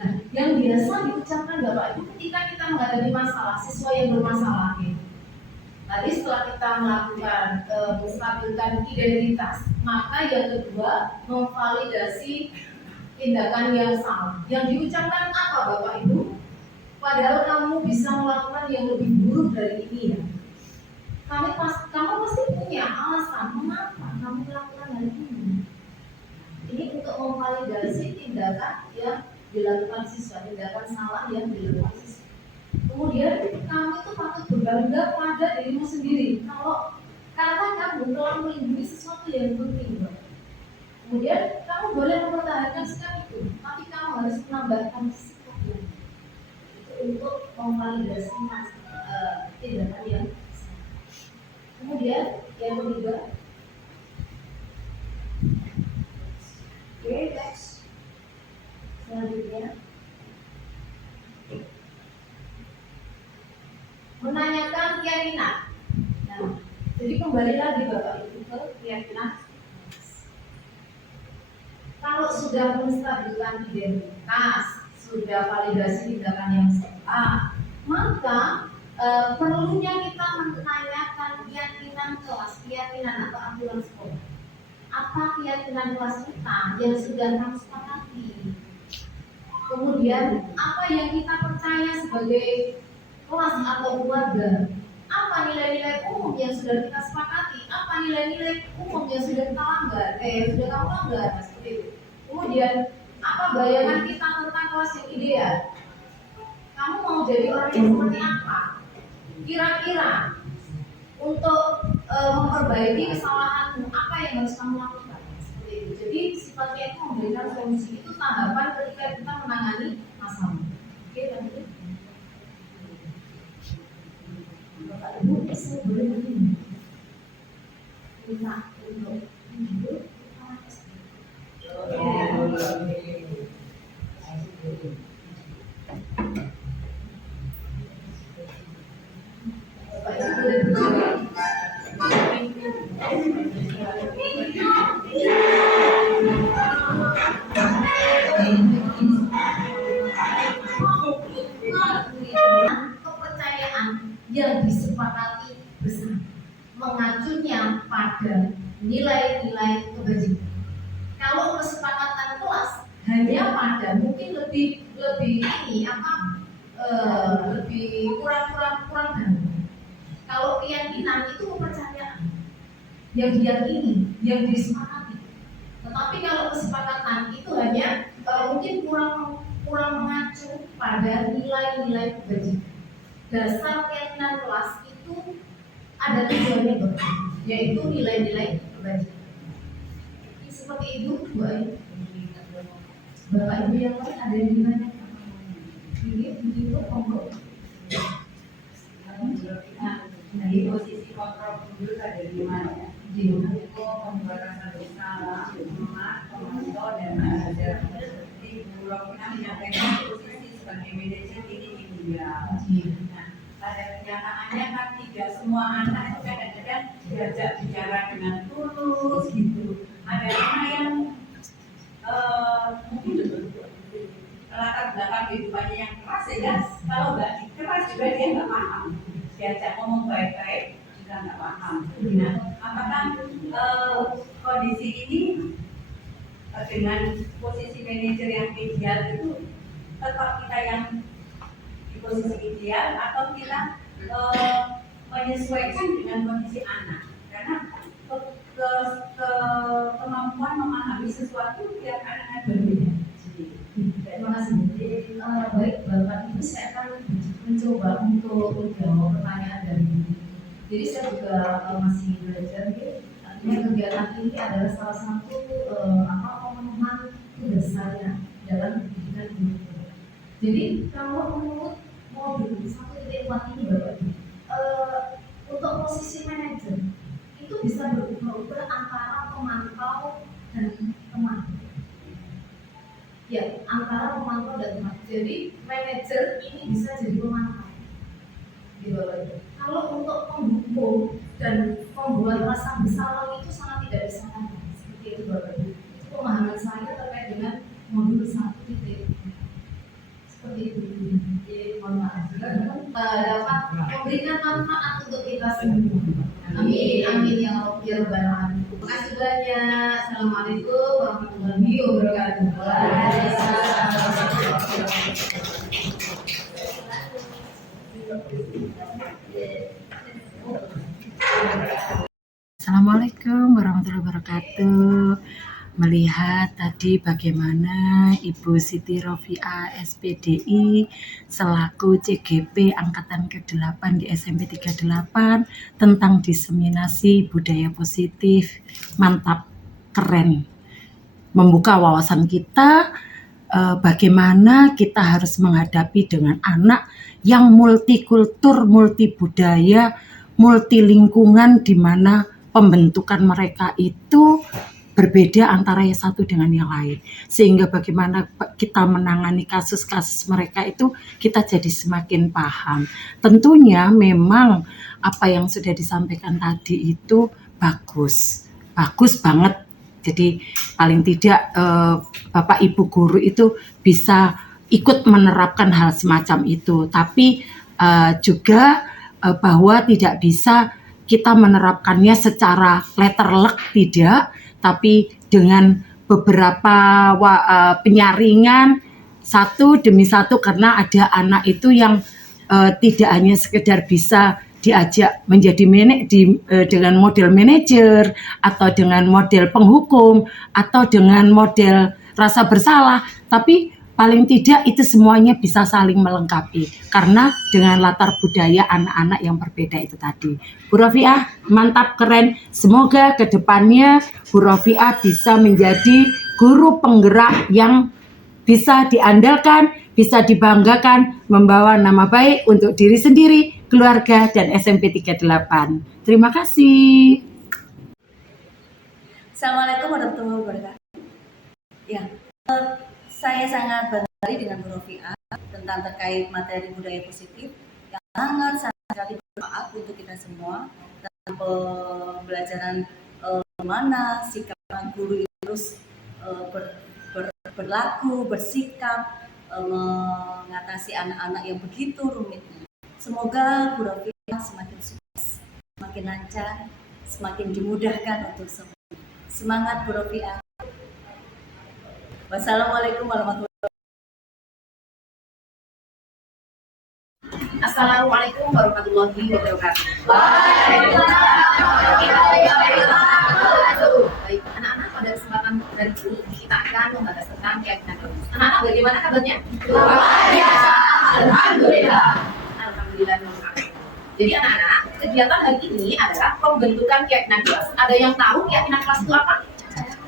Nah, yang biasa diucapkan Bapak Ibu ketika kita menghadapi masalah, siswa yang bermasalah gitu. Tadi setelah kita melakukan menstabilkan identitas, maka yang kedua memvalidasi tindakan yang salah. Yang diucapkan apa Bapak Ibu? Padahal kamu bisa melakukan yang lebih buruk dari ini ya. Kamu pasti punya alasan mengapa kamu melakukan hal ini. Ini untuk memvalidasi tindakan yang dilakukan siswa, tindakan salah yang dilakukan siswa. Kemudian kamu itu patut berbangga pada dirimu sendiri kalau karena kamu telah melindungi sesuatu yang penting. Kemudian kamu boleh mempertahankan sikap itu, tapi kamu harus menambahkan sikap yang itu untuk memvalidasi tindakan yang salah. Kemudian yang ketiga, oke, next. Selanjutnya, menanyakan keyakinan. Nah, jadi kembali lagi Bapak Ibu ke keyakinan. Kalau sudah menstabilkan identitas, sudah validasi tindakan yang salah, maka perlunya kita menanyakan keyakinan kelas, keyakinan atau aturan sekolah. Apa keyakinan kelas kita yang sudah kamu sepakati? Kemudian apa yang kita percaya sebagai kelas atau keluarga? Apa nilai-nilai umum yang sudah kita sepakati? Apa nilai-nilai umum yang sudah kita langgar? Sudah kamu langgar, seperti itu. Kemudian apa bayangan kita tentang kelas yang ideal? Kamu mau jadi orang yang seperti apa? Kira-kira untuk memperbaiki kesalahanmu, apa yang harus kamu lakukan? Seperti itu. Jadi sifatnya itu memberikan solusi, itu tanggapan ketika kita menangani masalah. Oke, lanjut. Bapak Ibu bisa boleh begini. Minta untuk hidup Bapak Ibu boleh berjawab. Kepercayaan yang disepakati bersama mengacunya pada nilai-nilai kebajikan. Kalau kesepakatan kelas hanya pada mungkin lebih kurang dalam. Kalau keyakinan itu kepercayaan yang diyakini, yang disepakati. Tetapi kalau kesepakatan itu hanya mungkin kurang mengacu pada nilai-nilai kebajikan. Dasar keyakinan kelas itu ada tujuannya yaitu nilai-nilai kebajikan. Seperti itu, Bapak Ibu yang lain ada yang ditanyakan? Ini begitu, monggo. Nah, di posisi kontrol dulu ada di mana ya? Itu pemberantasan bersalah, pemantau dan ada di Bulog kita menyampaikan posisi sebagai manajer ini ideal. Nah, pada kenyataannya kan tidak semua anak itu kadang-kadang diajak bicara dengan tulus gitu. Ada anak yang mungkin latar belakang kehidupannya yang keras ya, kalau nggak keras juga dia nggak paham. Diajak ngomong baik-baik juga nggak paham. Nah, apakah kondisi ini dengan posisi manajer yang ideal itu tetap kita yang di posisi ideal atau kita menyesuaikan dengan kondisi anak? Karena kemampuan memahami sesuatu tiap anak berbeda. Terima kasih. Baik Bapak Ibu, saya akan mencoba untuk menjawab pertanyaan dari Ibu. Jadi saya juga masih belajar nih. Artinya kegiatan ini adalah salah satu pemenuhan tugas saya dalam pendidikan guru. Jadi kalau menurut modul 1.4 ini Bapak Ibu, untuk posisi manajer itu bisa berubah antara pemantau dan pemantau. Ya, antara pemantau dan pemantau. Jadi manajer ini bisa jadi pemantau di bawah itu. Kalau untuk penghukum dan pembuat rasa bersalah itu sangat tidak disangka. Seperti itu Bapak Ibu. Itu pemahaman saya terkait dengan modul 1 titik. Seperti itu. Jadi mohon maaf. Dapat memberikan manfaat untuk kita semua. Amin, amin ya Rabbal alamin. Terima kasih banyak. Assalamualaikum warahmatullahi wabarakatuh. Assalamualaikum warahmatullahi wabarakatuh. melihat tadi bagaimana Ibu Siti Rofiah SPDI selaku CGP Angkatan ke-8 di SMP 38 tentang diseminasi budaya positif. Mantap, keren. Membuka wawasan kita bagaimana kita harus menghadapi dengan anak yang multikultur, multibudaya, multilingkungan, di mana pembentukan mereka itu berbeda antara yang satu dengan yang lain, sehingga bagaimana kita menangani kasus-kasus mereka itu kita jadi semakin paham. Tentunya memang apa yang sudah disampaikan tadi itu bagus banget. Jadi paling tidak Bapak Ibu guru itu bisa ikut menerapkan hal semacam itu, tapi juga bahwa tidak bisa kita menerapkannya secara letterlek, tidak, tapi dengan beberapa penyaringan satu demi satu, karena ada anak itu yang tidak hanya sekedar bisa diajak menjadi dengan model manajer atau dengan model penghukum atau dengan model rasa bersalah, tapi paling tidak itu semuanya bisa saling melengkapi karena dengan latar budaya anak-anak yang berbeda itu tadi. Bu Rofiah, mantap, keren. Semoga kedepannya Bu Rofiah bisa menjadi guru penggerak yang bisa diandalkan, bisa dibanggakan, membawa nama baik untuk diri sendiri, keluarga, dan SMP 38. Terima kasih. Assalamualaikum warahmatullahi wabarakatuh. Ya, saya sangat bangga dengan Bu Rofiah tentang terkait materi budaya positif yang sangat sekali bermanfaat untuk kita semua dalam pembelajaran bagaimana sikap guru itu terus berlaku, bersikap, mengatasi anak-anak yang begitu rumitnya. Semoga Bu Rofiah semakin sukses, semakin lancar, semakin dimudahkan untuk semua. Semangat Bu Rofiah. Wassalamualaikum warahmatullahi wabarakatuh. Assalamualaikum warahmatullahi wabarakatuh. Baik, anak-anak, pada kesempatan hari ini kita akan membahas tentang keyakinan kelas. Anak-anak, bagaimana kabarnya? Luar biasa. Alhamdulillah. Alhamdulillah. Jadi anak-anak, kegiatan hari ini adalah pembentukan keyakinan kelas. Ada yang tahu keyakinan kelas itu apa?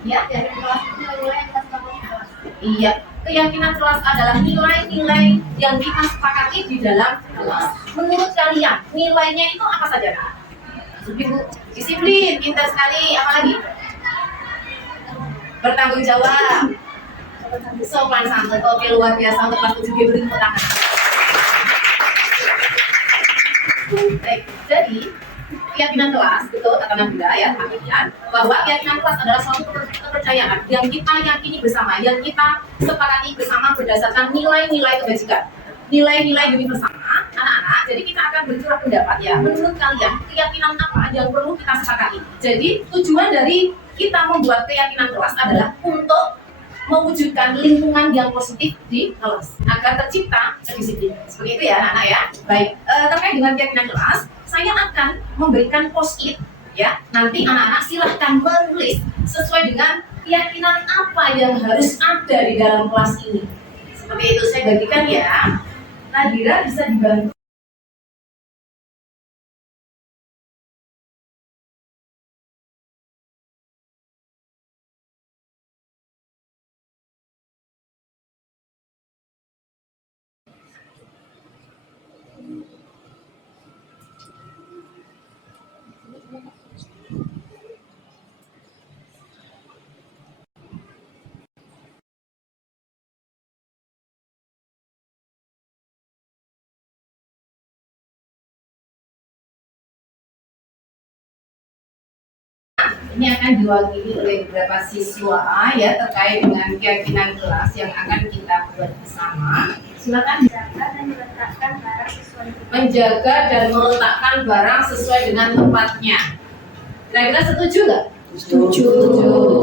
Ya, keyakinan kelas itu nilai yang kita sepakati. Iya, keyakinan kelas adalah nilai-nilai yang kita sepakati di dalam kelas. Menurut kalian, nilainya itu apa saja? Ibu, disiplin, pintar sekali, apa lagi? Bertanggung jawab, sopan santun. Oke, luar biasa untuk kelas 7B, beri tepuk tangan. Baik, jadi keyakinan kelas, betul kata Nabila ya, demikian, bahwa keyakinan kelas adalah suatu kepercayaan yang kita yakini bersama, yang kita sepakati bersama berdasarkan nilai-nilai kebajikan, nilai-nilai demi bersama. Anak-anak, jadi kita akan bercurah pendapat ya, menurut kalian keyakinan apa yang perlu kita sepakati. Jadi tujuan dari kita membuat keyakinan kelas adalah untuk mewujudkan lingkungan yang positif di kelas agar tercipta kedisiplinan. Seperti itu ya anak-anak ya. Baik, terkait dengan keyakinan kelas, saya akan memberikan post-it ya. Nanti anak-anak silahkan menulis sesuai dengan keyakinan apa yang harus ada di dalam kelas ini. Seperti itu saya bagikan ya. Nadira bisa dibantu. Ini akan diwakili oleh beberapa siswa ya terkait dengan keyakinan kelas yang akan kita buat bersama. Silakan. Menjaga dan meletakkan barang sesuai dengan tempatnya. Kira-kira setuju nggak? Setuju.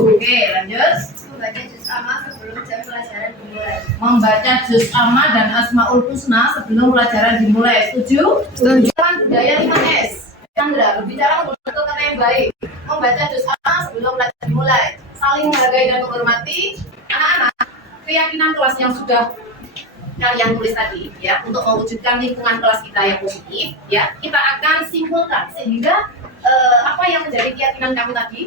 Oke, lanjut. Membaca juz amma sebelum jam pelajaran dimulai. Membaca juz amma dan asmaul husna sebelum pelajaran dimulai. Setuju? Setuju. Budaya 5S. Sandra, berbicara menggunakan kata yang baik. Membaca juz amma sebelum pelajaran dimulai. saling menghargai dan menghormati. Anak-anak, keyakinan kelas yang sudah kalian tulis tadi ya, untuk mewujudkan lingkungan kelas kita yang positif ya, kita akan simpulkan sehingga apa yang menjadi keyakinan kami tadi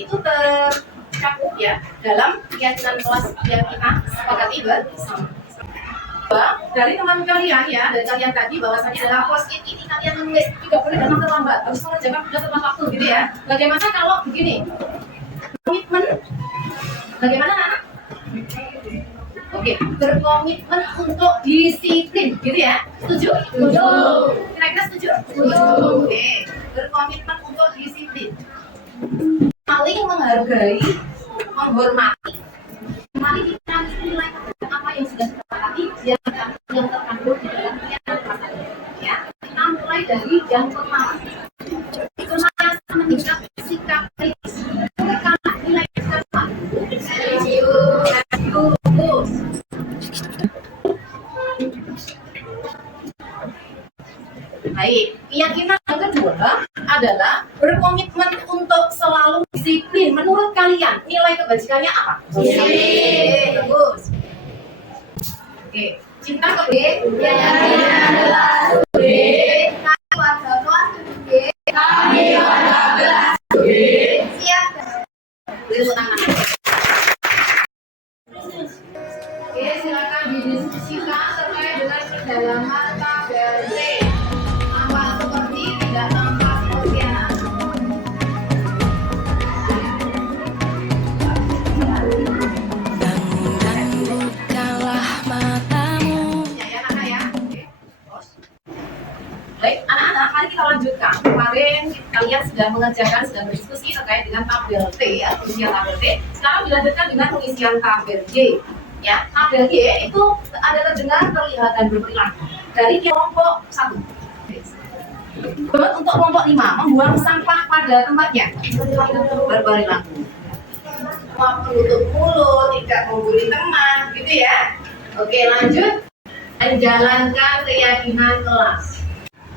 itu tercakup ya dalam keyakinan kelas yang kita sepakati bersama. Dari teman kalian ya, dari kalian tadi bahwasanya adalah post-it ini kalian menulis tidak boleh datang terlambat, harus mengerjakan sudah tepat waktu gitu ya. Bagaimana kalau begini? Komitmen. Bagaimana anak? Oke, berkomitmen untuk disiplin gitu ya. Setuju? Setuju. Kira-kira setuju? Setuju. Oke, berkomitmen untuk disiplin. Saling menghargai, menghormati. Mari kita nilai apa yang sudah kita sepakati yang terkandung di dalam keyakinan kelas tadi. Ya, kita mulai dari yang pertama. Senantiasa meningkat sikap kritis. Karena nilai pertama. Baik, keyakinan yang kedua adalah berkomitmen untuk selalu disiplin. Menurut kalian, nilai kebajikannya apa? Disiplin. Bagus. Oke, cinta ke B. Keyakinan adalah B. Kami warga kelas B. Kami warga kelas B. Siap. Beri tangan. Oke, silakan didiskusikan terkait dengan kedalaman tabel C. Nampak seperti tidak nampak sebagian. Dan bukalah matamu. Ya, anak ya. Oke. Baik, anak-anak, mari kita lanjutkan. Kemarin kalian sudah mengerjakan, sudah berdiskusi terkait dengan tabel T ya, pengisian tabel T. Sekarang dilanjutkan dengan pengisian tabel G. Ya, tabel G itu ada terdengar, terlihat dan berperilaku dari kelompok 1. Untuk kelompok 5, membuang sampah pada tempatnya. Berperilaku. Menutup mulut, tidak membuli teman, gitu ya. Oke, lanjut. Menjalankan keyakinan kelas.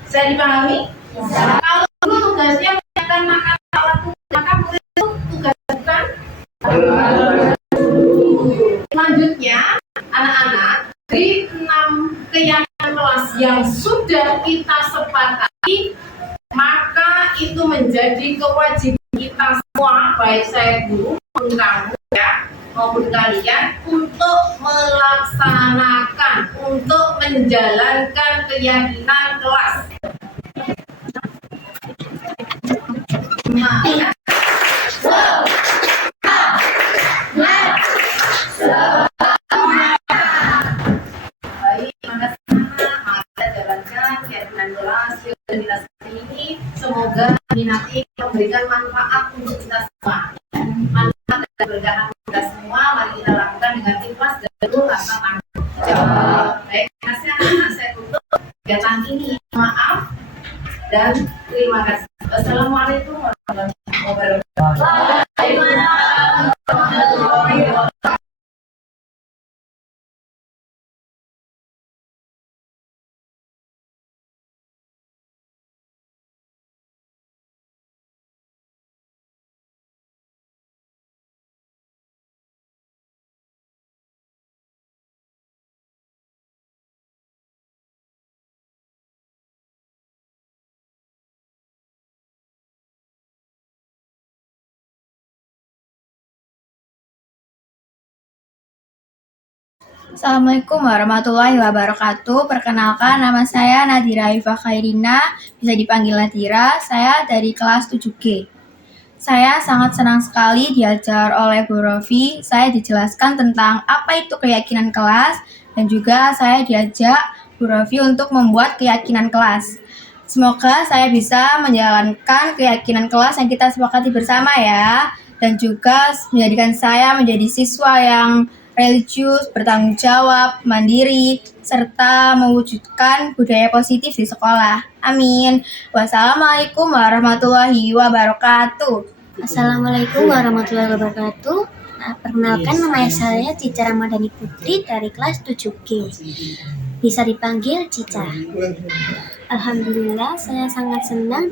Bisa dipahami? Bisa. Kalau guru tugasnya menyiapkan makanan waktu, maka murid itu tugas bukan? Selanjutnya, anak-anak, dari 6 keyakinan kelas yang sudah kita sepakati, maka itu menjadi kewajiban kita semua, baik saya guru maupun kamu ya, maupun kalian, untuk melaksanakan, untuk menjalankan keyakinan kelas. Nah, ya. Baik, maka kita jalankan keyakinan kelas yang kita hari ini. Semoga ini nanti memberikan manfaat untuk kita semua. Manfaat dan berkah kita semua. Mari kita lakukan dengan ikhlas dan penuh rasa tanggung jawab. Baik, terima kasih anak-anak. Saya tutup kegiatan ini. Maaf dan terima kasih. Wassalamualaikum warahmatullahi wabarakatuh. Waalaikumsalam warahmatullahi wabarakatuh. Assalamualaikum warahmatullahi wabarakatuh. Perkenalkan, nama saya Nadira Ifah Khairina, bisa dipanggil Nadira. Saya dari kelas 7G. Saya sangat senang sekali diajar oleh Bu Rofi. Saya dijelaskan tentang apa itu keyakinan kelas, dan juga saya diajak Bu Rofi untuk membuat keyakinan kelas. Semoga saya bisa menjalankan keyakinan kelas yang kita sepakati bersama ya, dan juga menjadikan saya menjadi siswa yang religius, bertanggung jawab, mandiri, serta mewujudkan budaya positif di sekolah. Amin. Wassalamualaikum warahmatullahi wabarakatuh. Assalamualaikum warahmatullahi wabarakatuh. Perkenalkan, nama saya Cica Ramadhani Putri dari kelas 7G. Bisa dipanggil Cica. Alhamdulillah, saya sangat senang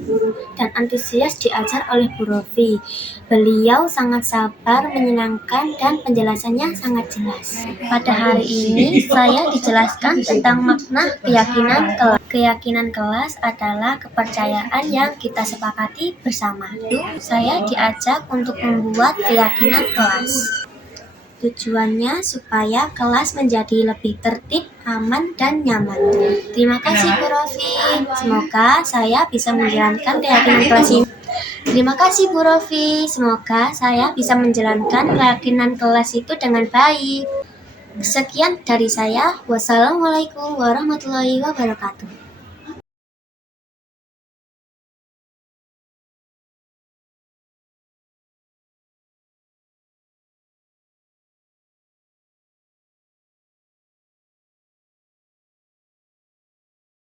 dan antusias diajar oleh Bu Rofi. Beliau sangat sabar, menyenangkan, dan penjelasannya sangat jelas. Pada hari ini, saya dijelaskan tentang makna keyakinan kelas. Keyakinan kelas adalah kepercayaan yang kita sepakati bersama. Saya diajak untuk membuat keyakinan kelas. Tujuannya supaya kelas menjadi lebih tertib, aman, dan nyaman. Terima kasih Bu Rofi. Semoga saya bisa menjalankan keyakinan kelas ini. Terima kasih Bu Rofi. Semoga saya bisa menjalankan keyakinan kelas itu dengan baik. Sekian dari saya. Wassalamualaikum warahmatullahi wabarakatuh.